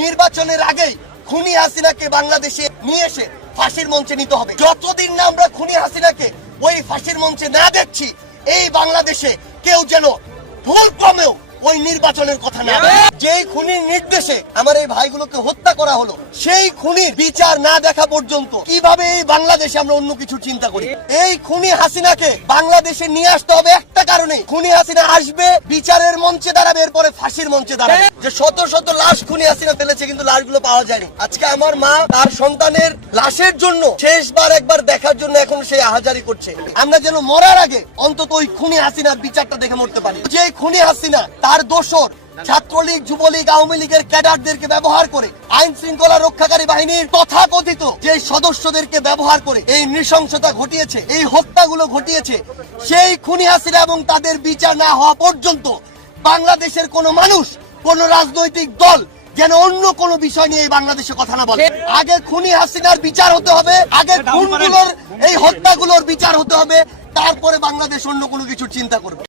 নির্বাচনের আগেই খুনি হাসিনাকে বাংলাদেশে নিয়ে এসে ফাঁসির মঞ্চে নিতে হবে। যতদিন না আমরা খুনি হাসিনাকে ওই ফাঁসির মঞ্চে না দেখছি, এই বাংলাদেশে কেউ যেন ভুল ক্রমেও ওই নির্বাচনের কথা না। যেই খুনির নির্দেশে আমার এই ভাইগুলোকে হত্যা করা হলো, সেই খুনির বিচার না দেখা পর্যন্ত কিভাবে এই বাংলাদেশে আমরা অন্য কিছু চিন্তা করি? এই খুনি হাসিনাকে বাংলাদেশে নিয়ে আসতে হবে একটা কারণে। খুনি হাসিনা আসবে, বিচারের মঞ্চে দাঁড়াবে, এরপরে ফাঁসির মঞ্চে দাঁড়াবে। যে শত শত লাশ খুনি হাসিনা ফেলেছে, কিন্তু লাশগুলো পাওয়া যায়নি। আজকে আমার মা তার সন্তানের লাশের জন্য শেষবার একবার দেখার জন্য এখন সেই আহাজারি করছে। আমরা যেন মরার আগে অন্তত ওই খুনি হাসিনার বিচারটা দেখে মরতে পারি। যে খুনি হাসিনা তার দোসর ছাত্রলীগ, যুবলীগ, আওয়ামী লীগের ক্যাডারদেরকে ব্যবহার করে, আইন শৃঙ্খলা রক্ষাকারী বাহিনীর তথাকথিত যে সদস্যদেরকে ব্যবহার করে এই নৃশংসতা ঘটিয়েছে, এই হত্যাগুলো ঘটিয়েছে, সেই খুনি হাসিনা এবং তাদের বিচার না হওয়া পর্যন্ত বাংলাদেশের কোনো মানুষ, কোনো রাজনৈতিক দল যেন অন্য কোনো বিষয় নিয়ে বাংলাদেশে কথা না বলে। আগে খুনি হাসিনার বিচার হতে হবে, আগে খুনগুলোর, এই হত্যাগুলোর বিচার হতে হবে, তারপরে বাংলাদেশ অন্য কোনো কিছু চিন্তা করবে।